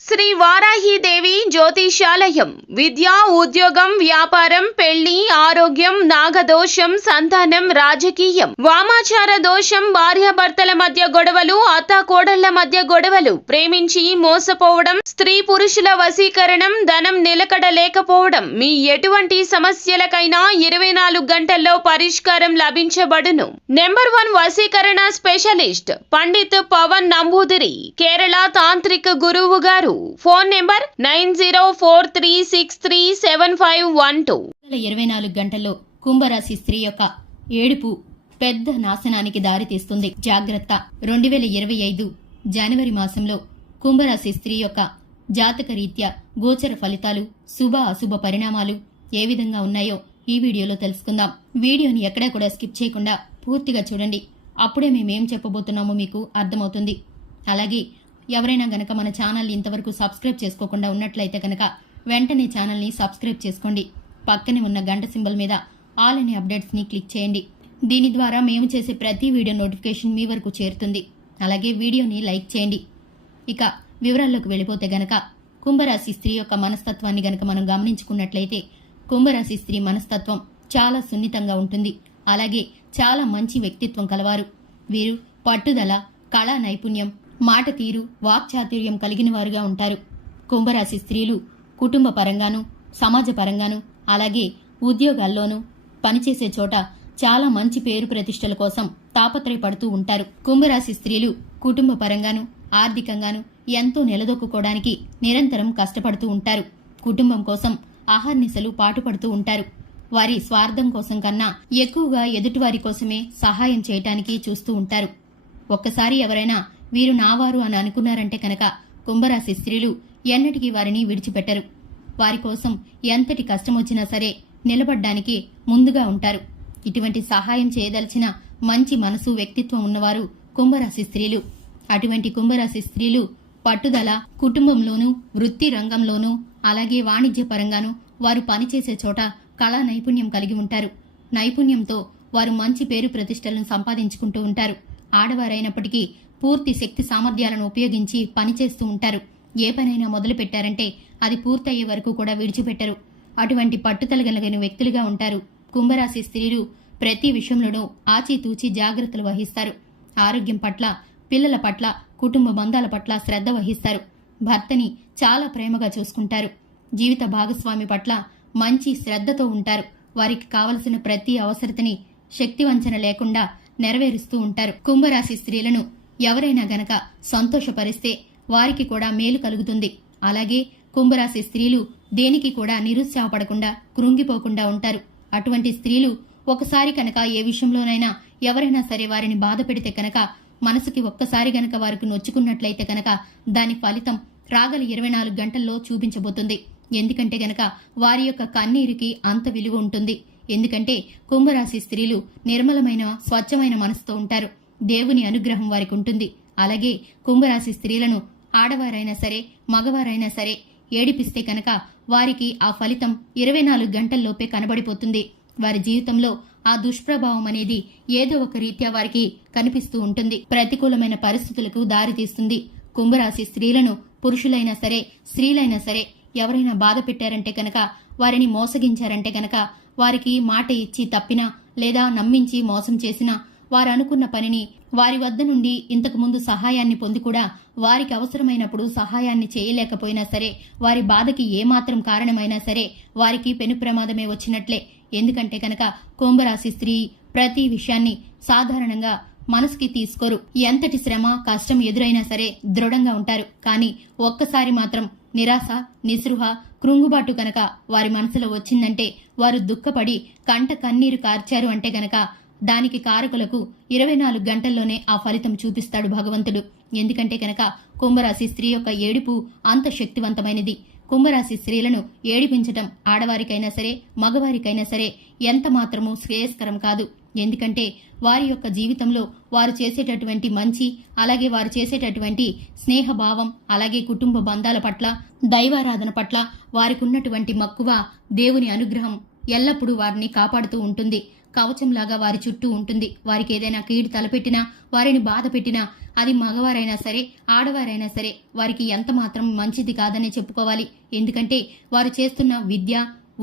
శ్రీ వారాహీదేవి జ్యోతిషాలయం విద్య, ఉద్యోగం, వ్యాపారం, పెళ్లి, ఆరోగ్యం, నాగదోషం, సంతానం, రాజకీయం, వామాచార దోషం, భార్యాభర్తల మధ్య గొడవలు, అత్తాకోడళ్ల మధ్య గొడవలు, ప్రేమించి మోసపోవడం, స్త్రీ పురుషుల వశీకరణం, ధనం నిలకడ లేకపోవడం, మీ ఎటువంటి సమస్యలకైనా 24 గంటల్లో పరిష్కారం లభించబడును. నెంబర్ 1 వశీకరణ స్పెషలిస్ట్ పండిత్ పవన్ నంబూదిరి, కేరళ తాంత్రిక గురువు గారు. Phone number 9043637512. 24 గంటల్లో కుంభరాశి స్త్రీ యొక్క ఏడుపు పెద్ద నాశనానికి దారితీస్తుంది. జాగ్రత్త. 2025 జనవరి మాసంలో కుంభరాశి స్త్రీ యొక్క జాతక రీత్యా గోచర ఫలితాలు, శుభ అశుభ పరిణామాలు ఏ విధంగా ఉన్నాయో ఈ వీడియోలో తెలుసుకుందాం. వీడియోని ఎక్కడా కూడా స్కిప్ చేయకుండా పూర్తిగా చూడండి. అప్పుడే మేమేం చెప్పబోతున్నామో మీకు అర్థమవుతుంది. అలాగే ఎవరైనా గనక మన ఛానల్ని ఇంతవరకు సబ్స్క్రైబ్ చేసుకోకుండా ఉన్నట్లయితే కనుక వెంటనే ఛానల్ని సబ్స్క్రైబ్ చేసుకోండి. పక్కనే ఉన్న గంట సింబల్ మీద ఆల్ అనే అప్డేట్స్ని క్లిక్ చేయండి. దీని ద్వారా మేము చేసే ప్రతి వీడియో నోటిఫికేషన్ మీ వరకు చేరుతుంది. అలాగే వీడియోని లైక్ చేయండి. ఇక వివరాల్లోకి వెళ్ళిపోతే గనక కుంభరాశి స్త్రీ యొక్క మనస్తత్వాన్ని గనక మనం గమనించుకున్నట్లయితే కుంభరాశి స్త్రీ మనస్తత్వం చాలా సున్నితంగా ఉంటుంది. అలాగే చాలా మంచి వ్యక్తిత్వం కలవారు. వీరు పట్టుదల, కళా నైపుణ్యం, మాట తీరు, వాక్చాతుర్యం కలిగిన వారుగా ఉంటారు. కుంభరాశి స్త్రీలు కుటుంబ పరంగాను, సమాజ పరంగాను, అలాగే ఉద్యోగాల్లోనూ పనిచేసే చోట చాలా మంచి పేరు ప్రతిష్టల కోసం తాపత్రయపడుతూ ఉంటారు. కుంభరాశి స్త్రీలు కుటుంబ పరంగాను, ఆర్థికంగాను ఎంతో నిలదొక్కుకోవడానికి నిరంతరం కష్టపడుతూ ఉంటారు. కుటుంబం కోసం ఆహార్నిశలు పాటుపడుతూ ఉంటారు. వారి స్వార్థం కోసం కన్నా ఎక్కువగా ఎదుటివారి కోసమే సహాయం చేయటానికి చూస్తూ ఉంటారు. ఒక్కసారి ఎవరైనా వీరు నావారు అని అనుకున్నారంటే కనుక కుంభరాశి స్త్రీలు ఎన్నటికీ వారిని విడిచిపెట్టరు. వారి కోసం ఎంతటి కష్టమొచ్చినా సరే నిలబడ్డానికి ముందుగా ఉంటారు. ఇటువంటి సహాయం చేయదలిచిన మంచి మనసు, వ్యక్తిత్వం ఉన్నవారు కుంభరాశి స్త్రీలు. అటువంటి కుంభరాశి స్త్రీలు పట్టుదల, కుటుంబంలోనూ వృత్తి రంగంలోనూ అలాగే వాణిజ్య పరంగానూ వారు పనిచేసే చోట కళా నైపుణ్యం కలిగి ఉంటారు. నైపుణ్యంతో వారు మంచి పేరు ప్రతిష్టలను సంపాదించుకుంటూ ఉంటారు. ఆడవారైనప్పటికీ పూర్తి శక్తి సామర్థ్యాలను ఉపయోగించి పనిచేస్తూ ఉంటారు. ఏ పనైనా మొదలు పెట్టారంటే అది పూర్తయ్యే వరకు కూడా విడిచిపెట్టరు. అటువంటి పట్టుదల కలిగిన వ్యక్తులుగా ఉంటారు. కుంభరాశి స్త్రీలు ప్రతి విషయంలోనూ ఆచితూచి జాగ్రత్తలు వహిస్తారు. ఆరోగ్యం పట్ల, పిల్లల పట్ల, కుటుంబ బంధాల పట్ల శ్రద్ధ వహిస్తారు. భర్తని చాలా ప్రేమగా చూసుకుంటారు. జీవిత భాగస్వామి పట్ల మంచి శ్రద్ధతో ఉంటారు. వారికి కావలసిన ప్రతి అవసరతని శక్తివంచన లేకుండా నెరవేరుస్తూ ఉంటారు. కుంభరాశి స్త్రీలను ఎవరైనా గనక సంతోషపరిస్తే వారికి కూడా మేలు కలుగుతుంది. అలాగే కుంభరాశి స్త్రీలు దేనికి కూడా నిరుత్సాహపడకుండా, కృంగిపోకుండా ఉంటారు. అటువంటి స్త్రీలు ఒకసారి కనుక ఏ విషయంలోనైనా ఎవరైనా సరే వారిని బాధ పెడితే కనుక మనసుకి ఒక్కసారి గనక వారికి నొచ్చుకున్నట్లయితే కనుక దాని ఫలితం రాగల 24 గంటల్లో చూపించబోతుంది. ఎందుకంటే గనక వారి యొక్క కన్నీరుకి అంత విలువ ఉంటుంది. ఎందుకంటే కుంభరాశి స్త్రీలు నిర్మలమైన, స్వచ్ఛమైన మనసుతో ఉంటారు. దేవుని అనుగ్రహం వారికి ఉంటుంది. అలాగే కుంభరాశి స్త్రీలను ఆడవారైనా సరే, మగవారైనా సరే ఏడిపిస్తే కనుక వారికి ఆ ఫలితం 24 గంటల్లోపే కనబడిపోతుంది. వారి జీవితంలో ఆ దుష్ప్రభావం అనేది ఏదో ఒక రీత్యా వారికి కనిపిస్తూ ఉంటుంది. ప్రతికూలమైన పరిస్థితులకు దారితీస్తుంది. కుంభరాశి స్త్రీలను పురుషులైనా సరే, స్త్రీలైనా సరే ఎవరైనా బాధ పెట్టారంటే కనుక, వారిని మోసగించారంటే కనుక, వారికి మాట ఇచ్చి తప్పినా లేదా నమ్మించి మోసం చేసినా, వారు అనుకున్న పనిని వారి వద్ద నుండి ఇంతకు ముందు సహాయాన్ని పొంది కూడా వారికి అవసరమైనప్పుడు సహాయాన్ని చేయలేకపోయినా సరే, వారి బాధకి ఏమాత్రం కారణమైనా సరే వారికి పెను ప్రమాదమే వచ్చినట్లే. ఎందుకంటే కనుక కుంభరాశి స్త్రీ ప్రతి విషయాన్ని సాధారణంగా మనసుకి తీసుకోరు. ఎంతటి శ్రమ, కష్టం ఎదురైనా సరే దృఢంగా ఉంటారు. కానీ ఒక్కసారి మాత్రం నిరాశ, నిస్పృహ, కృంగుబాటు కనుక వారి మనసులో వచ్చిందంటే, వారు దుఃఖపడి కంట కన్నీరు కార్చారు అంటే గనక దానికి కారకులకు 24 గంటల్లోనే ఆ ఫలితం చూపిస్తాడు భగవంతుడు. ఎందుకంటే కనుక కుంభరాశి స్త్రీ యొక్క ఏడుపు అంత శక్తివంతమైనది. కుంభరాశి స్త్రీలను ఏడిపించటం ఆడవారికైనా సరే, మగవారికైనా సరే ఎంత మాత్రమూ శ్రేయస్కరం కాదు. ఎందుకంటే వారి యొక్క జీవితంలో వారు చేసేటటువంటి మంచి, అలాగే వారు చేసేటటువంటి స్నేహభావం, అలాగే కుటుంబ బంధాల పట్ల, దైవారాధన పట్ల వారికి ఉన్నటువంటి మక్కువ, దేవుని అనుగ్రహం ఎల్లప్పుడూ వారిని కాపాడుతూ ఉంటుంది. కవచంలాగా వారి చుట్టూ ఉంటుంది. వారికి ఏదైనా కీడు తలపెట్టినా, వారిని బాధ పెట్టినా, అది మగవారైనా సరే ఆడవారైనా సరే వారికి ఎంత మాత్రం మంచిది కాదనే చెప్పుకోవాలి. ఎందుకంటే వారు చేస్తున్న విద్య,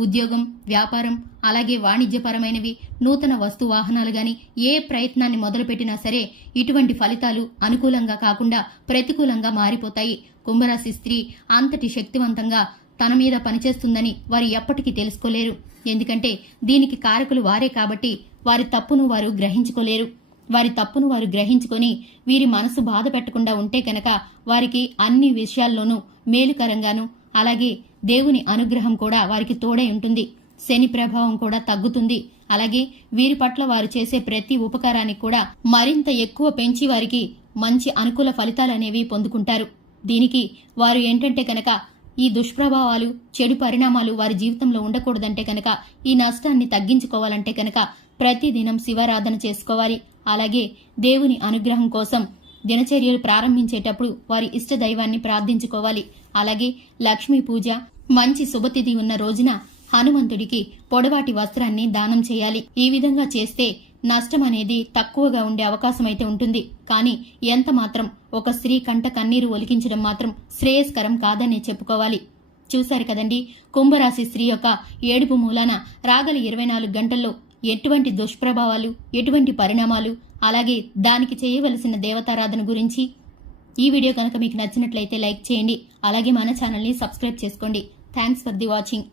ఉద్యోగం, వ్యాపారం, అలాగే వాణిజ్యపరమైనవి, నూతన వస్తు వాహనాలు గాని ఏ ప్రయత్నాన్ని మొదలుపెట్టినా సరే ఇటువంటి ఫలితాలు అనుకూలంగా కాకుండా ప్రతికూలంగా మారిపోతాయి. కుంభరాశి స్త్రీ అంతటి శక్తివంతంగా తన మీద పనిచేస్తుందని వారు ఎప్పటికీ తెలుసుకోలేరు. ఎందుకంటే దీనికి కారకులు వారే కాబట్టి వారి తప్పును వారు గ్రహించుకోలేరు. వారి తప్పును వారు గ్రహించుకొని వీరి మనసు బాధ పెట్టకుండా ఉంటే కనుక వారికి అన్ని విషయాల్లోనూ మేలుకరంగాను, అలాగే దేవుని అనుగ్రహం కూడా వారికి తోడై ఉంటుంది. శని ప్రభావం కూడా తగ్గుతుంది. అలాగే వీరి పట్ల వారు చేసే ప్రతి ఉపకారానికి కూడా మరింత ఎక్కువ పెంచి వారికి మంచి అనుకూల ఫలితాలనేవి పొందుకుంటారు. దీనికి వారు ఏంటంటే కనుక ఈ దుష్ప్రభావాలు, చెడు పరిణామాలు వారి జీవితంలో ఉండకూడదంటే కనుక, ఈ నష్టాన్ని తగ్గించుకోవాలంటే కనుక ప్రతిదినం శివారాధన చేసుకోవాలి. అలాగే దేవుని అనుగ్రహం కోసం దినచర్యలు ప్రారంభించేటప్పుడు వారి ఇష్ట దైవాన్ని ప్రార్థించుకోవాలి. అలాగే లక్ష్మీ పూజ, మంచి శుభతిథి ఉన్న రోజున హనుమంతుడికి పొడవాటి వస్త్రాన్ని దానం చేయాలి. ఈ విధంగా చేస్తే నష్టం అనేది తక్కువగా ఉండే అవకాశం అయితే ఉంటుంది. కానీ ఎంత మాత్రం ఒక స్త్రీ కంట కన్నీరు ఒలికించడం మాత్రం శ్రేయస్కరం కాదనే చెప్పుకోవాలి. చూశారు కదండి, కుంభరాశి స్త్రీ యొక్క ఏడుపు మూలాన రాగల 24 గంటల్లో ఎటువంటి దుష్ప్రభావాలు, ఎటువంటి పరిణామాలు, అలాగే దానికి చేయవలసిన దేవతారాధన గురించి. ఈ వీడియో కనుక మీకు నచ్చినట్లయితే లైక్ చేయండి. అలాగే మన ఛానల్ని సబ్స్క్రైబ్ చేసుకోండి. Thanks for the watching.